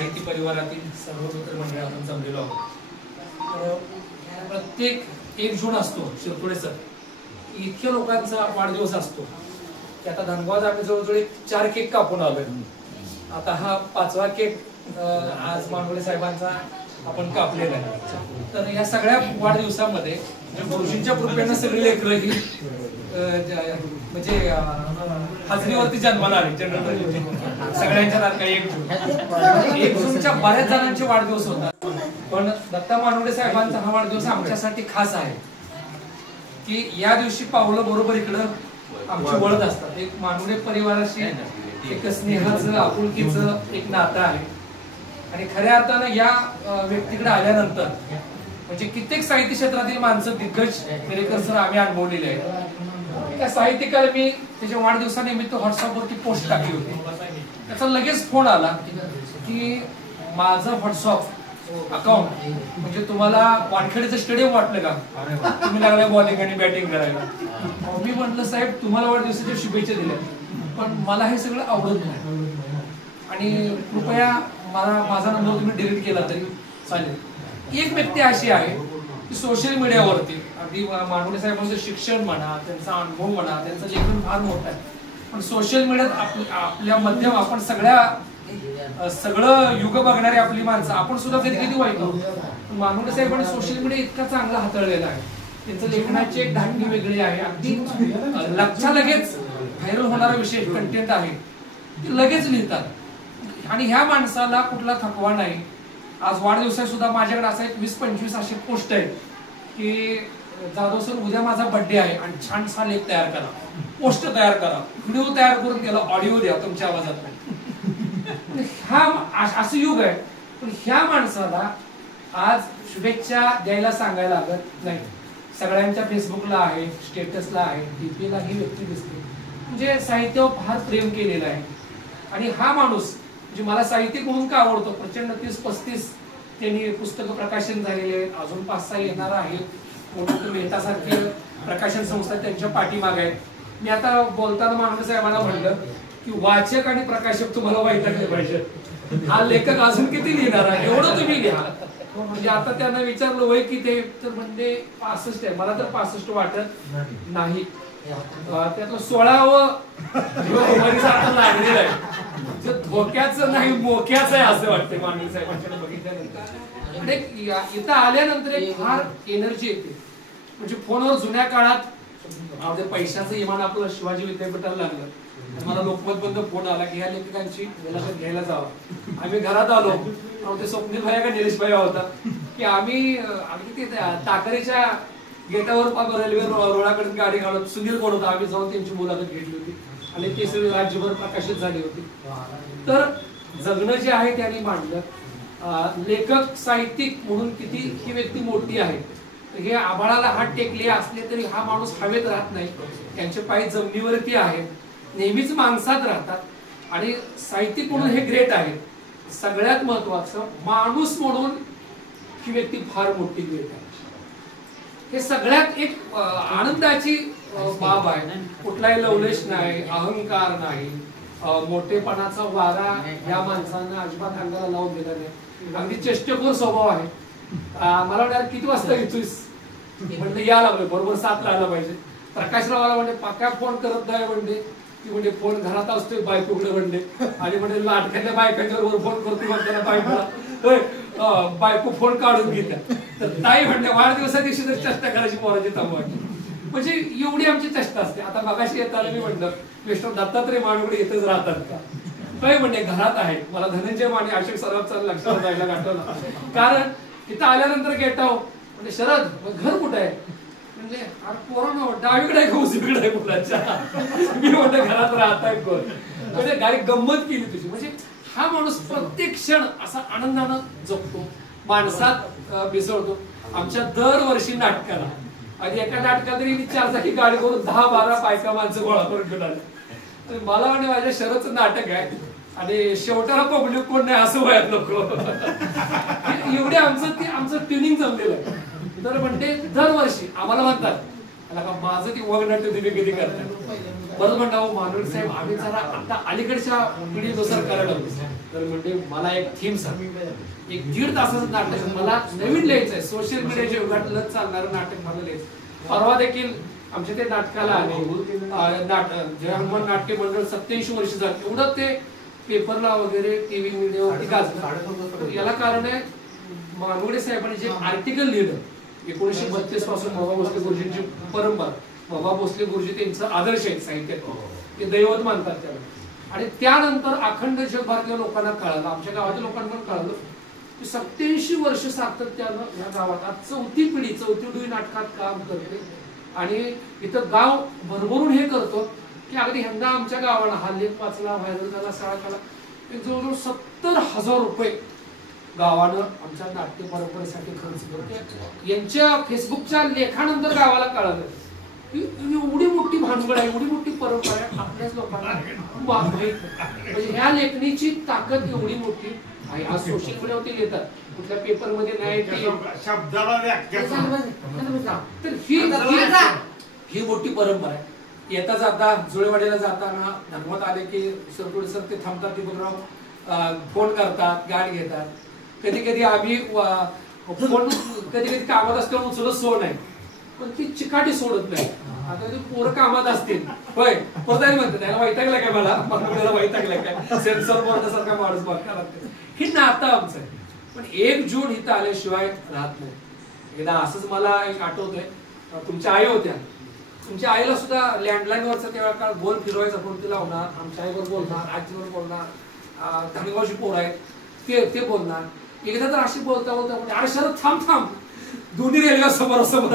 साहित्य परिवारातील सर्व मित्र मंडळी आपण जमलेलो आहोत. प्रत्येक 1 जून असतो शिरतोडे सर, इतक्या लोकांचा वाढदिवस असतो की आता धनगावात आम्ही जवळजवळ 4 केक कापून आलोय. आता हा 5वा केक आज मानवडे साहेबांचा आपण कापलेला आहे. तर या सगळ्या वाढदिवसामध्ये गुरुजींच्या कृपेनं सगळी लेकरं ही म्हणजे हाजरीवरती जन्माला आली. सगळ्यांच्या काही 1 जूनच्या बऱ्याच जणांचे वाढदिवस होतात, पण दत्ता मानवडे साहेबांचा हा वाढदिवस आमच्यासाठी खास आहे की या दिवशी पावलं बरोबर इकडं आमची वळत असतात. एक मानवडे परिवाराशी एक स्नेहाचं आपुलकीचं एक नातं आहे आणि खऱ्या अर्थानं या व्यक्तीकडे आल्यानंतर म्हणजे कित्येक साहित्य क्षेत्रातील माणसं दिग्गज मेरेकर सर आम्ही अनुभवलेले आहेत. त्या साहित्यिकाला मी त्याच्या वाढदिवसानिमित्त व्हॉट्सअपवरती पोस्ट टाकली होती. त्याचा लगेच फोन आला की माझं व्हॉट्सअप अकाउंट म्हणजे तुम्हाला वानखेडेचं स्टेडियम वाटलं का, तुम्ही लागलाय बॉलिंग आणि बॅटिंग करायला. मी म्हटलं साहेब तुम्हाला वाढदिवसाच्या शुभेच्छा दिल्या, पण मला हे सगळं आवडत नाही आणि कृपया माझा नंबर तुम्ही डिलीट केला तरी चालेल. एक व्यक्ती अशी आहे की सोशल मीडियावरती अगदी मानवडे साहेबांचं शिक्षण म्हणा, त्यांचा अनुभव म्हणा, त्यांचं लेखन फार मोठं आहे, पण सोशल मीडियात आपल्या मध्यम आपण सगळं युग बघणारी आपली माणसं आपण सुद्धा कधी कधी वाईट आहोत. मानवडे साहेबांनी सोशल मीडिया इतका चांगला हाताळलेला आहे. त्यांचं लेखनाची एक धाटणी वेगळी आहे. अगदी लगेच व्हायरल होणारा विषय कंटेंट आहे ते लगेच लिहितात आणि ह्या माणसाला कुठला थकवा नाही. आज वाढदिवसा सुद्धा माझ्याकडे असा एक 20-25 अशी पोस्ट आहेत की जाधव सर उद्या माझा बर्थडे आहे आणि छानसा लेख तयार करा, पोस्ट तयार करा, व्हिडिओ तयार करून त्याला ऑडिओ द्या तुमच्या आवाजात. हा असं युग आहे, पण ह्या माणसाला आज शुभेच्छा द्यायला सांगायला लागत नाही. सगळ्यांच्या फेसबुकला आहे, स्टेटसला आहे, डीपीला ही व्यक्ती दिसते. म्हणजे साहित्यावर फार प्रेम केलेलं आहे आणि हा माणूस म्हणजे मला साहित्यिक म्हणून का आवडतो, प्रचंड 30-35 त्यांनी पुस्तकं प्रकाशन झालेले आहेत, अजून 5-6 येणार आहेत. मोठं मेहतासारखे प्रकाशन संस्था त्यांच्या पाठीमागे आहेत. मी आता बोलताना मानवडे साहेबांना म्हणलं की वाचक आणि प्रकाशक तुम्हाला वैतागले पाहिजे, हा लेखक अजून किती लिहिणार आहे, एवढं तुम्ही लिहा. म्हणजे आता त्यांना विचारलं वय किती, तर म्हणजे 65 आहे. मला तर 65 वाटत नाही, त्यातलं 16वं लागलेलं आहे. धोक्याचं नाही मोक्याचं आहे असं वाटतंय मानवडे साहेबांकडे बघितल्यानंतर. इथं आल्यानंतर एक फार एनर्जी येते. म्हणजे फोनवर जुन्या काळात पैशाचं इमान आपलं शिवाजी विद्यापीठाला लागलं, मला लोकमत बंद फोन आला की ह्या लेखकांची मुलाखत घ्यायला जावं. आम्ही घरात आलो, ते स्वप्नील भाई का निलेश भाई होता की आम्ही ते टाकरेच्या गेटावर रेल्वे रोडाकडे गाडी काढत सुनील कोण होता, आम्ही जाऊन त्यांची मुलाखत घेतली होती आणि ते सगळी राज्यभर प्रकाशित झाली होती. तर जगणं जे आहे त्यांनी मांडलं. लेखक साहित्यिक म्हणून किती ही व्यक्ती मोठी आहे. हे आभाळाला हात टेकले असले तरी हा माणूस हवेत राहत नाही, त्यांचे पाय जमिनीवरती आहेत, नेहमीच माणसात राहतात आणि साहित्यिक म्हणून हे ग्रेट आहे. सगळ्यात महत्वाचं माणूस म्हणून ही व्यक्ती फार मोठी ग्रेट आहे. हे सगळ्यात एक आनंदाची बाब आहे. कुठलाही लवलेश नाही, अहंकार नाही, मोठेपणाचा वारा या माणसांना अजिबात अंगाला लावून दिला नाही. अगदी चेष्टेखोर स्वभाव आहे. मला वाटतं किती वाजता येतोस म्हणजे या लागलो, बरोबर 7 ला आला पाहिजे. प्रकाशरावाला म्हणजे पाक्या फोन करत नाही म्हणजे की म्हणजे फोन घरात असतोय बायकोकडे म्हणले आणि म्हणजे लाटक्याच्या बायकांच्या बरोबर फोन करतो म्हणताना बायकोला बायको फोन काढून घेतात. तर ताई म्हणते वाढदिवसा दिवशी तर चेष्टा करायची पोराची थांबवायची. म्हणजे एवढी आमची चेष्टा असते. आता मगाशी येताना मी म्हणलं मिस्टर दत्तात्रय मानवडे येतच राहतात का, काय म्हणणे घरात आहे. मला धनंजय माने अशोक सराफचा लक्षात जायला गाठवला, कारण इथं आल्यानंतर गेटाव म्हणजे शरद घर कुठं आहे म्हणजे अरे पोरांनो डावीकडे आहे का उजवीकडे आहे मुलाच्या. मी म्हणलं घरात राहताय कोण, म्हणजे गाडी गंमत केली तुझी. म्हणजे हा माणूस प्रत्येक क्षण असा आनंदानं जगतो, माणसात मिसळतो. आमच्या दरवर्षी नाटकाला आणि एका नाटकात तरी 4 चाकी गाडी करून 10-12 बायका माणसं गोळा करून घेऊन आले. तर मला म्हणजे माझ्या शरदचं नाटक आहे आणि शेवटाला पब्लिक कोण नाही असं वयात नको. एवढे आमचं ट्युनिंग जमलेलं आहे. तर म्हणते दरवर्षी आम्हाला म्हणतात माझं ती वग नाट्य तुम्ही कधी करताय. परत म्हणतो मानवी साहेब आम्ही जरा आता अलीकडच्या पिढीनुसार करायला लागलो. तर म्हणजे मला एक थीम सांग, एक 1.5 तासाचं नाटक मला नवीन लिहायचंय. सोशल मीडियाच्या युगात लच चालणारं नाटक मला लिहायचं. परवा देखील आमच्या ते नाटकाला आले जे हनुमान नाट्य मंडळ 87 वर्ष झाली, एवढं ते पेपरला वगैरे टीव्ही मीडियावरती गाजलं. याला कारण आहे मानवडे साहेबांनी जे आर्टिकल लिहिलं 1932 पासून बाबा भोसले गुरुजींची परंपरा, बाबा भोसले गुरुजी त्यांचं आदर्श आहे साहित्यात, ते दैवत मानतात त्याला. आणि त्यानंतर अखंड जगभरातल्या लोकांना कळालं, आमच्या गावातील लोकांना पण कळालं की 87 वर्ष सातत्यानं या गावात आज 4थी पिढी नाटकात काम करते. आणि इथं गाव भरभरून हे करतो की अगदी यंदा आमच्या गावाला हा लेख वाचला, व्हायरल झाला, सगळा झाला, जवळजवळ 70,000 रुपये गावानं आमच्या नाट्य परंपरेसाठी खर्च करते. यांच्या फेसबुकच्या लेखानंतर गावाला कळालं की एवढी मोठी भानगड आहे, एवढी मोठी परंपरा आहे, आपल्याच लोकांना म्हणजे ह्या लेखणीची ताकद एवढी मोठी आहे. आज सोशल मीडियावरती लिहितात, कुठल्या पेपर मध्ये नाही तर ही मोठी परंपरा आहे. येता जाता जुळेवाडीला जाताना धर्मात आले की सरतोडे सर ते थांबतात, दीपकराव फोन करतात, गाडी घेतात. कधी कधी आम्ही फोन कधी कधी कामात असल्यावर उचलत सोड नाही, पण ती चिकाटी सोडत नाही. आता ते पोरं कामात असतील होय परत म्हणतात त्याला वैतागला काय, मला वैतागला काय, सेन्सर बोर्डासारखा माणूस बघा लागते. हे नातं आमचं आहे. पण 1 जून इथं आल्याशिवाय राहत नाही. एकदा असंच मला एक आठवतंय, तुमच्या आई होत्या, तुमच्या आईला सुद्धा लँडलाईनवरचा तेव्हा काळ बोल फिरवायचा, फोन ते लावणार, आमच्या आईवर बोलणार, आजीवर बोलणार, धनगावची पोर आहेत ते बोलणार. एकदा तर अशी बोलता बोलता म्हणजे अरे शरद थांब दोन्ही रेल्वे समोरासमोर